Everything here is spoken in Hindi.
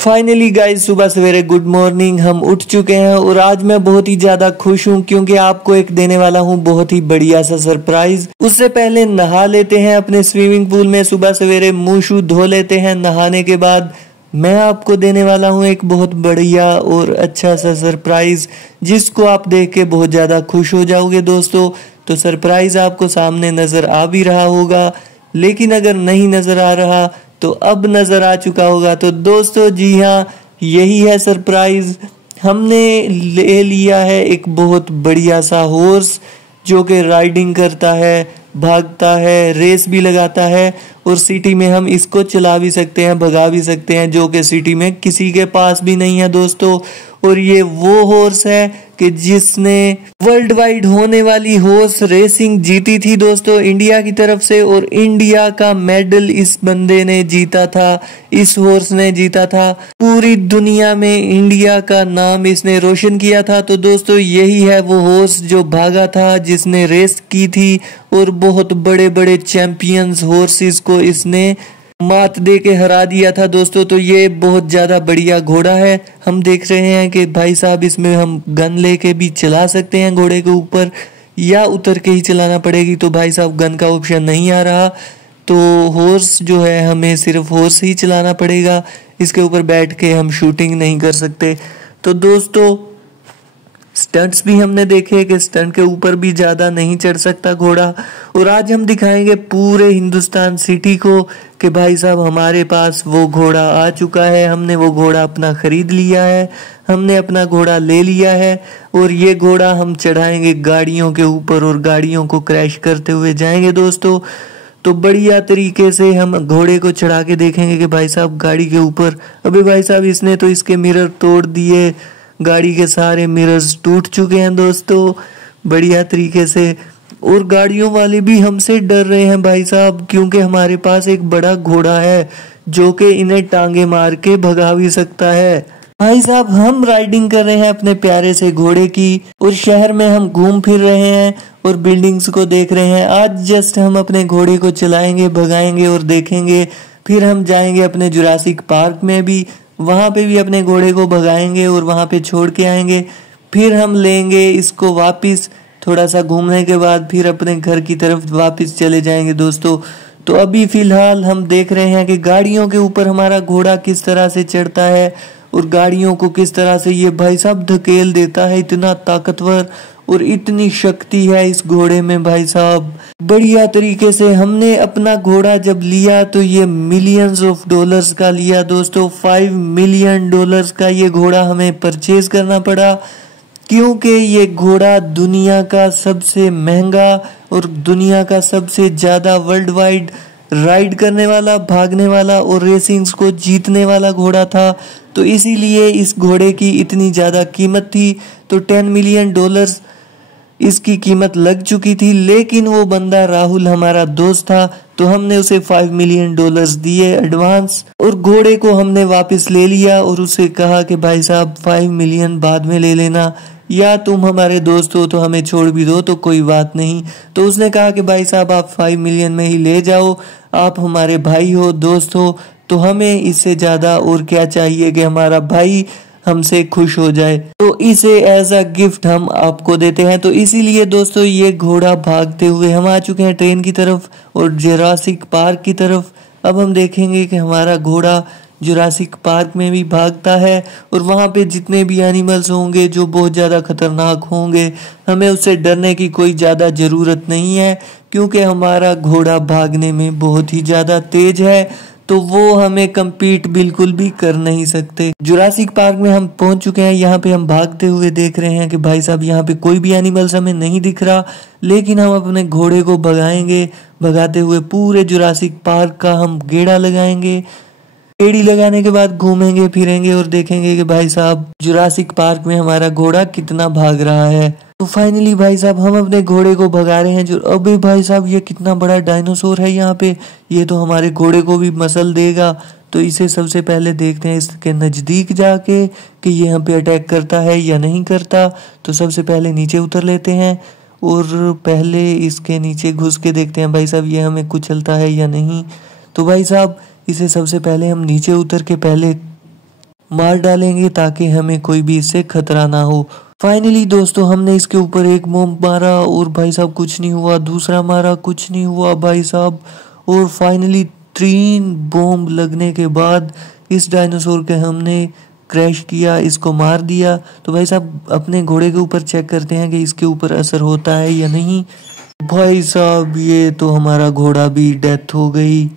फाइनली गाइस, सुबह सवेरे गुड मॉर्निंग। हम उठ चुके हैं और आज मैं बहुत ही ज्यादा खुश हूं क्योंकि आपको एक देने वाला हूं बहुत ही बढ़िया सा सरप्राइज। उससे पहले नहा लेते हैं अपने स्विमिंग पूल में, सुबह सवेरे मुंह शू धो लेते हैं। नहाने के बाद मैं आपको देने वाला हूं एक बहुत बढ़िया और अच्छा सा सरप्राइज, जिसको आप देख के बहुत ज्यादा खुश हो जाओगे दोस्तों। तो सरप्राइज आपको सामने नजर आ भी रहा होगा, लेकिन अगर नहीं नजर आ रहा तो अब नजर आ चुका होगा। तो दोस्तों जी हाँ, यही है सरप्राइज। हमने ले लिया है एक बहुत बढ़िया सा हॉर्स, जो कि राइडिंग करता है, भागता है, रेस भी लगाता है और सिटी में हम इसको चला भी सकते हैं, भगा भी सकते हैं, जो कि सिटी में किसी के पास भी नहीं है दोस्तों। और ये वो हॉर्स है कि जिसने वर्ल्ड वाइड होने वाली हॉर्स रेसिंग जीती थी दोस्तों इंडिया की तरफ से, और इंडिया का मेडल इस बंदे ने जीता था, इस हॉर्स ने जीता था। पूरी दुनिया में इंडिया का नाम इसने रोशन किया था। तो दोस्तों यही है वो हॉर्स जो भागा था, जिसने रेस की थी और बहुत बड़े बड़े चैंपियंस हॉर्सेस को इसने मात दे के हरा दिया था दोस्तों। तो ये बहुत ज्यादा बढ़िया घोड़ा है। हम देख रहे हैं कि भाई साहब इसमें हम गन लेके भी चला सकते हैं घोड़े के ऊपर, या उतर के ही चलाना पड़ेगी। तो भाई साहब गन का ऑप्शन नहीं आ रहा, तो हॉर्स जो है हमें सिर्फ हॉर्स ही चलाना पड़ेगा। इसके ऊपर बैठ के हम शूटिंग नहीं कर सकते। तो दोस्तों स्टंट्स भी हमने देखे कि स्टंट के ऊपर भी ज्यादा नहीं चढ़ सकता घोड़ा। और आज हम दिखाएंगे पूरे हिंदुस्तान सिटी को कि भाई साहब हमारे पास वो घोड़ा आ चुका है। हमने वो घोड़ा अपना खरीद लिया है, हमने अपना घोड़ा ले लिया है और ये घोड़ा हम चढ़ाएंगे गाड़ियों के ऊपर और गाड़ियों को क्रैश करते हुए जाएंगे दोस्तों। तो बढ़िया तरीके से हम घोड़े को चढ़ा के देखेंगे कि भाई साहब गाड़ी के ऊपर, अभी भाई साहब इसने तो इसके मिरर तोड़ दिए, गाड़ी के सारे मिरर्स टूट चुके हैं दोस्तों बढ़िया तरीके से। और गाड़ियों वाले भी हमसे डर रहे हैं भाई साहब, क्योंकि हमारे पास एक बड़ा घोड़ा है जो कि इन्हें टांगे मार के भगा भी सकता है। भाई साहब हम राइडिंग कर रहे हैं अपने प्यारे से घोड़े की, और शहर में हम घूम फिर रहे हैं और बिल्डिंग्स को देख रहे हैं। आज जस्ट हम अपने घोड़े को चलाएंगे, भगाएंगे और देखेंगे। फिर हम जाएंगे अपने जुरासिक पार्क में भी, वहां पे भी अपने घोड़े को भगाएंगे और वहां पे छोड़ के आएंगे। फिर हम लेंगे इसको वापस, थोड़ा सा घूमने के बाद फिर अपने घर की तरफ वापस चले जाएंगे दोस्तों। तो अभी फिलहाल हम देख रहे हैं कि गाड़ियों के ऊपर हमारा घोड़ा किस तरह से चढ़ता है और गाड़ियों को किस तरह से ये भाई साहब धकेल देता है। इतना ताकतवर और इतनी शक्ति है इस घोड़े में भाई साहब, बढ़िया तरीके से। हमने अपना घोड़ा जब लिया तो ये मिलियंस ऑफ डॉलर्स का लिया दोस्तों, $5 मिलियन का ये घोड़ा हमें परचेज करना पड़ा, क्योंकि ये घोड़ा दुनिया का सबसे महंगा और दुनिया का सबसे ज्यादा वर्ल्ड वाइड राइड करने वाला, भागने वाला और रेसिंग्स को जीतने वाला घोड़ा था। तो इसीलिए इस घोड़े की इतनी ज्यादा कीमत थी। तो $10 मिलियन इसकी कीमत लग चुकी थी, लेकिन वो बंदा राहुल हमारा दोस्त था, तो हमने उसे $5 मिलियन दिए एडवांस, और घोड़े को हमने वापस ले लिया और उसे कहा कि भाई साहब 5 मिलियन बाद में ले लेना, या तुम हमारे दोस्त हो तो हमें छोड़ भी दो तो कोई बात नहीं। तो उसने कहा कि भाई साहब आप 5 मिलियन में ही ले जाओ, आप हमारे भाई हो, दोस्त हो, तो हमें इससे ज्यादा और क्या चाहिए कि हमारा भाई हमसे खुश हो जाए। तो इसे एज अ गिफ्ट हम आपको देते हैं। तो इसीलिए दोस्तों ये घोड़ा भागते हुए हम आ चुके हैं ट्रेन की तरफ और जुरासिक पार्क की तरफ। अब हम देखेंगे कि हमारा घोड़ा जुरासिक पार्क में भी भागता है, और वहां पे जितने भी एनिमल्स होंगे जो बहुत ज्यादा खतरनाक होंगे, हमें उससे डरने की कोई ज्यादा जरूरत नहीं है, क्योंकि हमारा घोड़ा भागने में बहुत ही ज्यादा तेज है। तो वो हमें compete बिल्कुल भी कर नहीं सकते। जुरासिक पार्क में हम पहुंच चुके हैं। यहाँ पे हम भागते हुए देख रहे हैं कि भाई साहब यहाँ पे कोई भी एनिमल्स हमें नहीं दिख रहा, लेकिन हम अपने घोड़े को भगाएंगे। भगाते हुए पूरे जुरासिक पार्क का हम गेड़ा लगाएंगे। गेड़ी लगाने के बाद घूमेंगे फिरेंगे और देखेंगे कि भाई साहब जुरासिक पार्क में हमारा घोड़ा कितना भाग रहा है। तो फाइनली भाई साहब हम अपने घोड़े को भगा रहे हैं। जो अबे भाई साहब ये कितना बड़ा डायनासोर है यहाँ पे, ये तो हमारे घोड़े को भी मसल देगा। तो इसे सबसे पहले देखते हैं इसके नजदीक जाके कि ये यहाँ पे अटैक करता है या नहीं करता। तो सबसे पहले नीचे उतर लेते हैं और पहले इसके नीचे घुस के देखते हैं भाई साहब ये हमें कुचलता है या नहीं। तो भाई साहब इसे सबसे पहले हम नीचे उतर के पहले मार डालेंगे ताकि हमें कोई भी इससे खतरा ना हो। फाइनली दोस्तों हमने इसके ऊपर एक बॉम्ब मारा और भाई साहब कुछ नहीं हुआ, दूसरा मारा कुछ नहीं हुआ भाई साहब, और फाइनली 3 बॉम्ब लगने के बाद इस डायनासोर के हमने क्रैश किया, इसको मार दिया। तो भाई साहब अपने घोड़े के ऊपर चेक करते हैं कि इसके ऊपर असर होता है या नहीं। भाई साहब ये तो हमारा घोड़ा भी डेथ हो गई।